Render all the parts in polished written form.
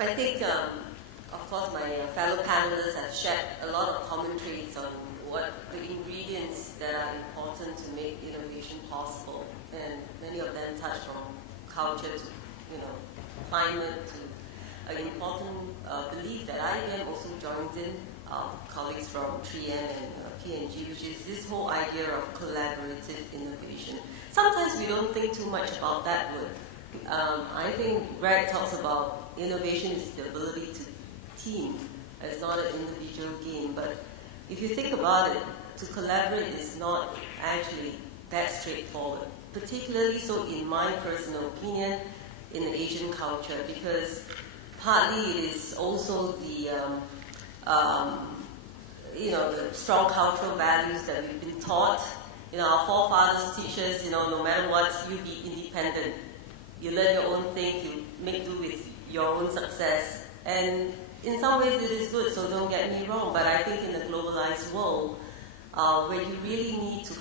I think, of course, my fellow panelists have shared a lot of commentaries on what the ingredients that are important to make innovation possible, and many of them touch from culture to, climate to an important belief that IBM also joins in, colleagues from 3M and P&G, which is this whole idea of collaborative innovation. Sometimes we don't think too much about that word. I think Greg talks about innovation is the ability to team. It's not an individual game, but if you think about it, to collaborate is not actually that straightforward, particularly so in my personal opinion in the Asian culture, because partly it is also the the strong cultural values that we've been taught. Our forefathers teach us, no matter what, you be independent. You learn your own thing, you make do with your own success. And in some ways it is good, so don't get me wrong, but I think in a globalized world, where you really need to,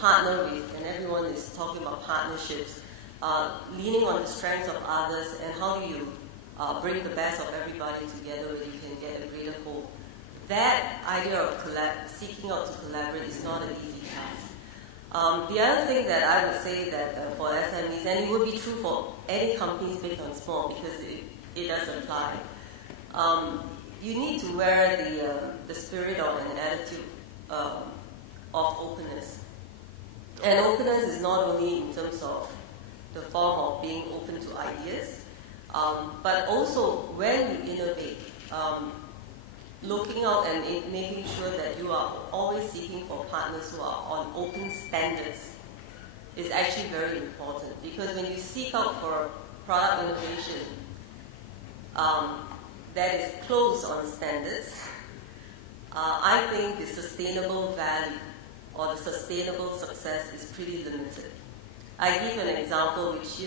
partner with, and everyone is talking about partnerships, leaning on the strengths of others, and how do you bring the best of everybody together where you can get a greater whole. That idea of seeking out to collaborate is not an easy task. The other thing that I would say that for SMEs, and it would be true for any companies big and small, because it does apply, you need to wear the spirit of an attitude of openness. And openness is not only in terms of the form of being open to ideas, but also when you innovate, looking out and making sure that you are always seeking for partners who are on open standards is actually very important. Because when you seek out for product innovation that is close on standards, I think the sustainable value or the sustainable success is pretty limited. I give an example which,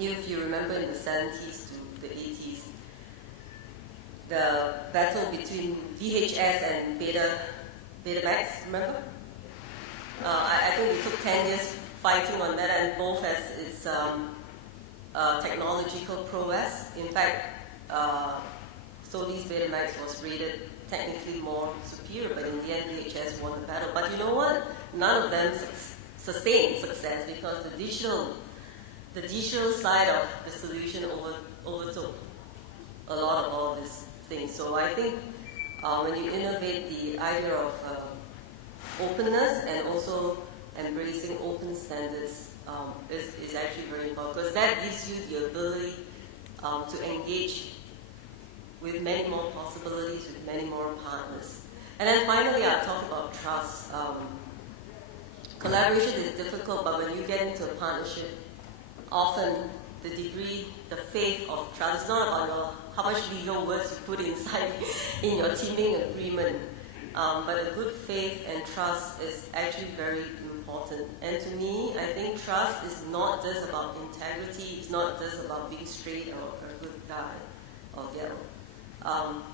if you remember in the 70s to the 80s, the battle between VHS and Betamax, remember? I think it took 10 years fighting on that, and both has its technological prowess. In fact, Sony's Betamax was rated technically more superior, but in the end VHS won the battle. But you know what? None of them sustained success because the digital side of the solution overtook a lot of all these things. So I think when you innovate, the idea of openness and also embracing open standards is actually very important, because that gives you the ability to engage with many more possibilities, with many more partners. And then finally, I'll talk about trust. Collaboration is difficult, but when you get into a partnership, often the degree, the faith of trust, it's not about how much legal words you put inside in your teaming agreement, but a good faith and trust is actually very important. And to me, I think trust is not just about integrity, it's not just about being straight or a good guy or girl.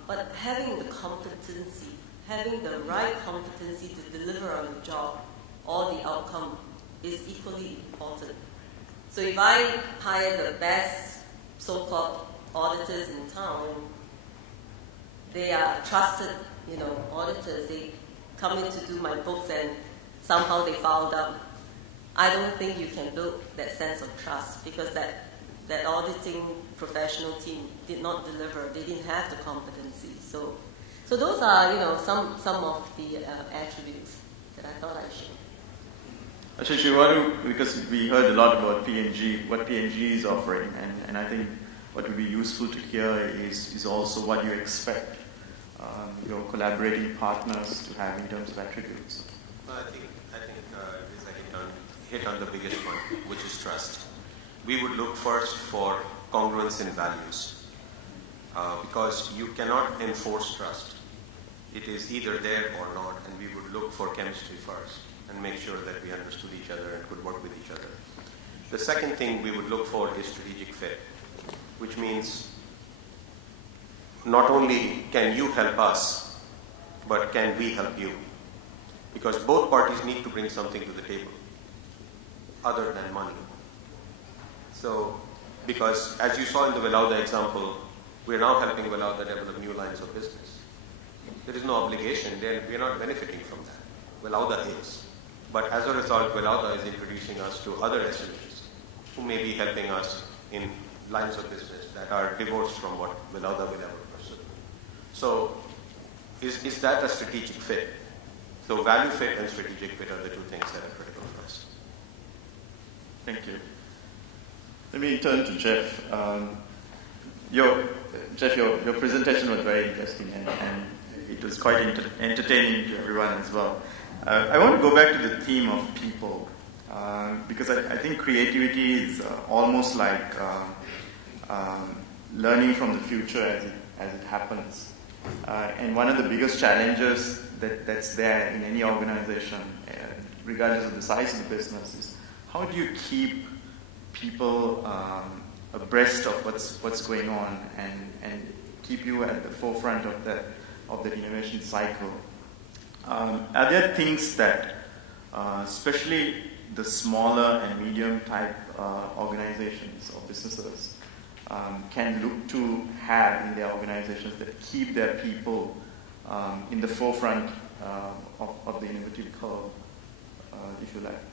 But having the competency, having the right competency to deliver on the job or the outcome is equally important. So if I hire the best so-called auditors in town, they are trusted, auditors. They come in to do my books and somehow they fouled up. I don't think you can build that sense of trust, because that auditing professional team did not deliver. They didn't have the competency. So those are, some of the attributes that I thought I'd share. Ashish, because we heard a lot about P&G, what P&G is offering, and I think what would be useful to hear is also what you expect your collaborating partners to have in terms of attributes. Well, I think hit on the biggest one, which is trust. We would look first for congruence in values, because you cannot enforce trust. It is either there or not, and we would look for chemistry first and make sure that we understood each other and could work with each other. The second thing we would look for is strategic fit, which means not only can you help us, but can we help you? Because both parties need to bring something to the table other than money. So because as you saw in the Velauda example, we are now helping Velauda develop new lines of business. There is no obligation. We are not benefiting from that. Velauda is. But as a result, Velauda is introducing us to other SMEs who may be helping us in lines of business that are divorced from what Velauda will ever pursue. So is that a strategic fit? So value fit and strategic fit are the two things that are critical for us. Thank you. Let me turn to Jeff. Jeff, your presentation was very interesting and it was quite entertaining to everyone as well. I want to go back to the theme of people because I think creativity is almost like learning from the future as it happens. And one of the biggest challenges that's there in any organization, regardless of the size of the business, is how do you keep people abreast of what's going on and keep you at the forefront of the innovation cycle? Are there things that, especially the smaller and medium type organizations or businesses, can look to have in their organizations that keep their people in the forefront of the innovative curve, if you like?